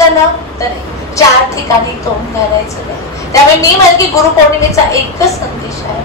चाललं ना तर 4 ठिकाणी तोंड घालायचं नाही. त्यामुळे मी म्हणेन की गुरुपौर्णिमेचा एकच संदेश आहे,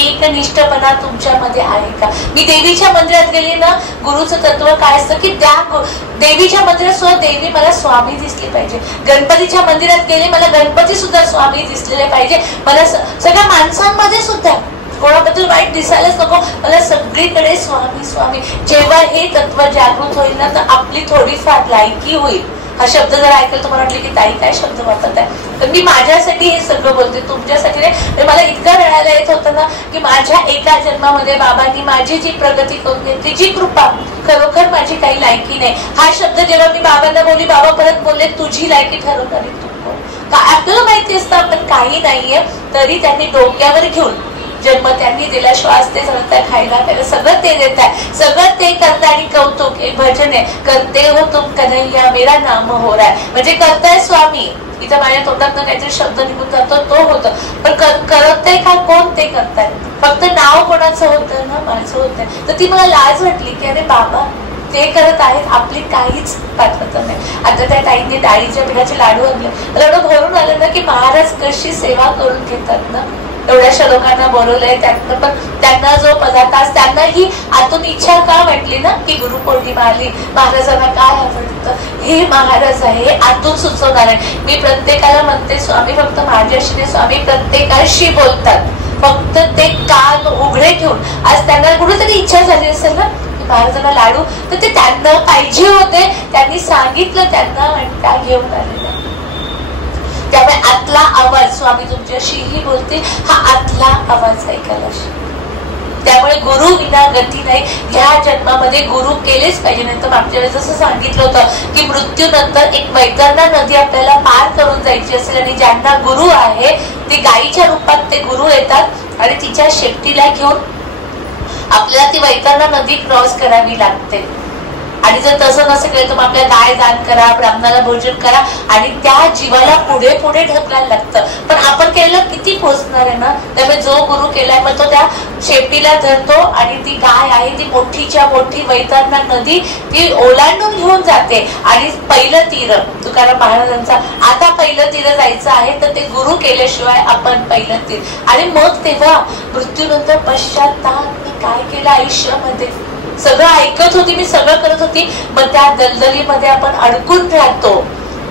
एकनिष्ठपणा तुमच्यामध्ये आहे का? मी देवीच्या मंदिरात गेली ना, गुरुचं तत्व काय असतं की त्या देवीच्या मंदिरात सुद्धा देवी मला स्वामी दिसली पाहिजे. गणपतीच्या मंदिरात गेले, मला गणपती सुद्धा स्वामी दिसलेले पाहिजे. मला सगळ्या माणसांमध्ये सुद्धा कोणाबद्दल वाईट दिसायलाच नको, मला सगळीकडे स्वामी स्वामी. जेव्हा हे तत्व जागृत होईल ना तर आपली थोडीफार लायकी होईल. हा शब्द जर ऐकलं तुम्हाला वाटलं की ताई काय शब्द वापरत आहे, तर मी माझ्यासाठी हे सगळं बोलते, तुमच्यासाठी नाही. मला इतकं रडायला येत होतं ना की माझ्या एका जन्मामध्ये बाबांनी माझी जी प्रगती करून घेतली, जी कृपा, खरोखर माझी काही लायकी नाही. हा शब्द जेव्हा मी बाबांना बोलली, बाबा परत बोलले तुझी लायकी ठरवणारी तू कोण. आपल्याला माहिती असतं आपण काही नाहीये, तरी त्यांनी डोक्यावर घेऊन जन्म त्यांनी दिला, श्वास ते चालताय, खायला प्यायला सगळं ते देत आहे, सगळं ते करताय. आणि कौतुक हे भजन आहे, करते हो तुम कन्हैया मेरा नाम हो रहा है. म्हणजे करताय स्वामी. इथं माझ्या तोंडात काहीतरी शब्द निघून जातो तो होतं, पण करताय का कोण ते करताय. फक्त नाव कोणाचं होतं ना, माझं होतंय. तर ती मला लाज वाटली की अरे बाबा ते करत आहेत, आपली काहीच पात्रता नाही. आता त्या ताईंनी डाळीच्या पिठाचे लाडू आणले, एवढं भरून आलं ना की महाराज कशी सेवा करून घेतात ना. एवढ्याशा लोकांना बोलवलंय, त्यातनं पण त्यांना जो पदार्थ, त्यांनाही आतून इच्छा का वाटली ना की गुरुपौर्णिमा आली, महाराजांना काय आवडतं हे महाराज आहे, हे आतून सुचवणार आहे. मी प्रत्येकाला म्हणते स्वामी फक्त माझ्याशी नाही, स्वामी प्रत्येकाशी बोलतात, फक्त ते कान उघडे ठेवून. आज त्यांना कुठेतरी इच्छा झाली असेल ना महाराजांना लाडू, तर ते त्यांना पाहिजे होते, त्यांनी सांगितलं त्यांना आणि त्या घेऊन आलेल्या. त्यामुळे आतला आवाज, स्वामी तुमच्याशीही बोलते, हा आतला आवाज ऐकायला. त्यामुळे गुरु विना गती नाही. ह्या जन्मामध्ये गुरु केलेच पाहिजे. नंतर मागच्या वेळेस जसं सांगितलं होतं की मृत्यूनंतर एक वैतरणा नदी आपल्याला पार करून जायची असेल, आणि ज्यांना गुरु आहे ते गायीच्या रूपात ते गुरु येतात आणि तिच्या शेपटीला घेऊन आपल्याला ती वैतरणा नदी क्रॉस करावी लागते. आणि जर तसं नसेल केलं तर मग आपल्याला गाय दान करा, ब्राह्मणाला भोजन करा, आणि त्या जीवाला पुढे पुढे ढकलायला लागतं. पण आपण केलेलं किती पोचणार आहे ना. त्यामुळे जो गुरु केलाय मग तो त्या शेपटीला धरतो आणि ती गाय आहे ती मोठीच्या मोठी वैतरणा नदी ती ओलांडून घेऊन जाते. आणि पहिलं तीर तुकाराम महाराजांचा, आता पहिलं तीर जायचं आहे तर ते गुरु केल्याशिवाय आपण पहिलं तीर. आणि मग तेव्हा मृत्यूनंतर पश्चाताप, मी काय केलं आयुष्यामध्ये, सगळं ऐकत होती मी, सगळं करत होती, मग त्या दलदलीमध्ये आपण अडकून राहतो.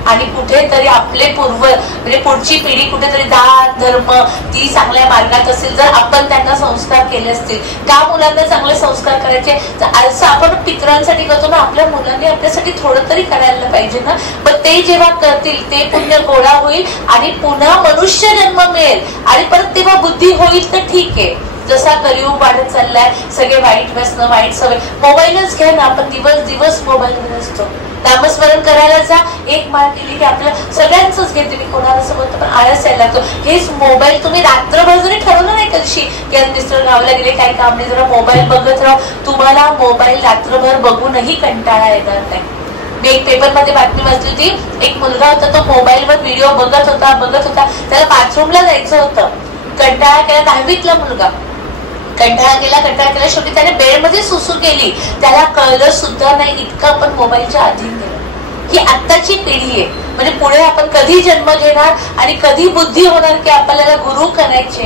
आणि कुठेतरी आपले पूर्व म्हणजे पुढची पिढी कुठेतरी दान धर्म ती चांगल्या मार्गात असेल, जर आपण त्यांना संस्कार केले असतील, का मुलांना चांगले संस्कार करायचे, असं आपण पितरांसाठी करतो ना, आपल्या मुलांनी आपल्यासाठी थोडं तरी करायला पाहिजे ना. पण ते जेव्हा करतील ते पुण्य गोळा होईल आणि पुन्हा मनुष्य जन्म मिळेल, आणि परत तेव्हा बुद्धी होईल तर ठीक आहे. जसा कलियुग वाढत चाललाय, सगळे वाईट व्यसन, वाईट सवय, मोबाईलच घ्या ना, आपण दिवस दिवस मोबाईलवर असतो. नामस्मरण करायला जा, एक माळ केली की आपलं सगळ्यांचंच घेते, मी कोणाला सोबत पण आळस यायला लागतो. हेच मोबाईल तुम्ही रात्रभर जरी ठरवलं नाही कशी की आज मिस्टर गावाला गेले, काही काम नाही, जरा मोबाईल बघत राहा, तुम्हाला मोबाईल रात्रभर बघूनही कंटाळा येणार नाही. मी एक पेपर मध्ये बातमी वाचली होती, एक मुलगा होता तो मोबाईलवर व्हिडिओ बघत होता, त्याला बाथरूमला जायचं होतं, कंटाळा केला, 10वीतला मुलगा, कंटाळा केला, शेवटी त्याने बेडमध्ये सुसू केली, त्याला कळलं सुद्धा नाही, इतकं आपण मोबाईलच्या अधीन गेलो. ही आत्ताची पिढी आहे. म्हणजे पुढे आपण कधी जन्म घेणार आणि कधी बुद्धी होणार की आपल्याला गुरु करायचे,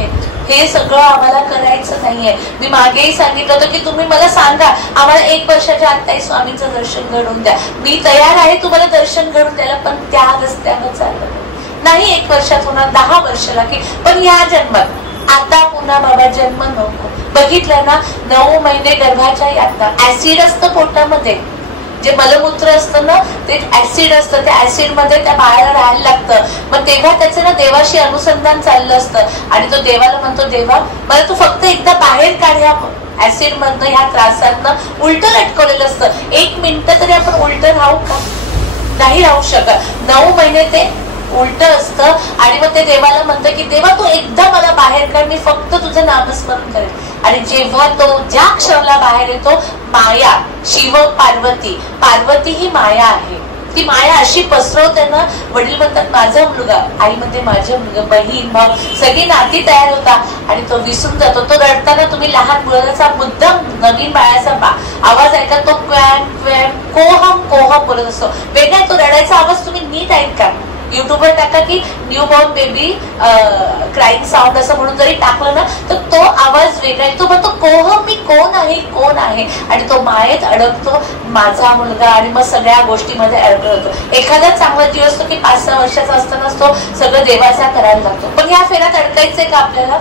हे सगळं आम्हाला करायचं नाहीये. मी मागेही सांगितलं होतं की तुम्ही मला सांगा, आम्हाला 1 वर्षाच्या आत स्वामींचं दर्शन घडवून द्या, मी तयार आहे तुम्हाला दर्शन घडवून द्यायला, पण त्या रस्त्यावर चाललं नाही. 1 वर्षात होणार, 10 वर्ष लागेल, पण या जन्मात आता पुन्हा बाबा जन्म नको. बघितलं ना, 9 महिने गर्भाच्या यातना, ऍसिड असतं पोटामध्ये, जे मलमूत्र असतं ना ते ऍसिड असतं, त्या ऍसिड मध्ये त्या बाळाला राहायला लागतं. मग तेव्हा त्याचं ना देवाशी अनुसंधान चाललं असतं, आणि तो देवाला म्हणतो, देवा मला तू फक्त एकदा बाहेर काढ्या ऍसिड मधनं, ह्या त्रासातनं. उलट लटकवलेलं असतं, 1 मिनिट तरी आपण उलट राहू का, नाही राहू शकत. 9 महिने ते उलट असतं, आणि मग ते देवाला म्हणतं की देवा तू एकदा मला बाहेर काढ, मी फक्त तुझं नामस्मरण करेन. आणि जेव्हा तो ज्या क्षणाला बाहेर येतो, माया, शिव पार्वती, पार्वती ही माया आहे, ती माया अशी पसरवते ना, वडील म्हणतात माझा मुलगा, आई म्हणते माझं मुलगा, बहीण भाऊ सगळी नाती तयार होतात आणि तो विसरून जातो. तो रडताना तुम्ही लहान मुलाचा मुद्दाम नवीन बाळाचा आवाज ऐका, तो क्वॅम क्वॅम कोहम कोहम बोलत असतो. वेगळा तो रडायचा आवाज तुम्ही नीट ऐका. युट्यूबवर टाका की new born baby crying sound असं म्हणून जरी टाकलं ना, तर तो आवाज वेगळा आहे. तो म्हणतो कोहम मी कोण आहे कोण आहे, आणि तो मायेत अडकतो माझा मुलगा, आणि मग सगळ्या गोष्टीमध्ये अडकतो. एखादा चांगला जीव असतो की 5-6 वर्षाचा असतानाच तो सगळं देवाचा करायला लागतो. पण ह्या फेऱ्यात अडकायचंय का आपल्याला?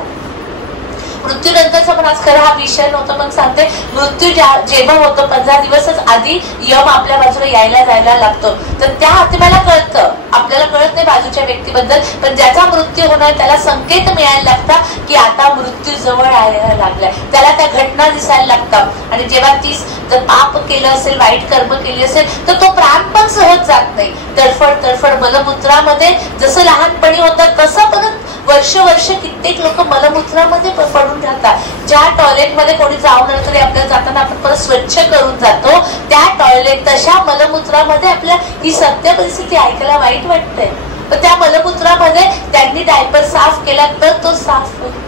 मृत्यूनंतरचा पण आज खरं हा विषय नव्हता, पण सांगते मृत्यू जेव्हा होतो 15 दिवसच आधी यम आपल्या बाजूला यायला जायला लागतो. तर त्या आत्म्याला कळतं, आपल्याला कळत नाही बाजूच्या व्यक्तीबद्दल, पण ज्याचा मृत्यू होणार त्याला संकेत मिळायला लागतात की आता मृत्यू जवळ यायला लागलाय. त्याला त्या घटना दिसायला लागतात, आणि जेव्हा ती जर पाप केलं असेल, वाईट कर्म केली असेल, तर तो प्राण पण सहज जात नाही. तडफड तडफड मलमूत्रामध्ये जसं लहानपणी होतं तसं परत वर्ष कित्येक लोक मलमूत्रामध्ये पडून राहतात. ज्या टॉयलेटमध्ये कोणी जाऊन आलं तरी आपल्याला जाताना आपण परत स्वच्छ करून जातो, त्या टॉयलेट तशा मलमूत्रामध्ये आपल्या ही सत्य परिस्थिती ऐकायला वाईट वाटतंय. पण त्या मलमूत्रामध्ये त्यांनी डायपर साफ केला तर तो साफ होईल.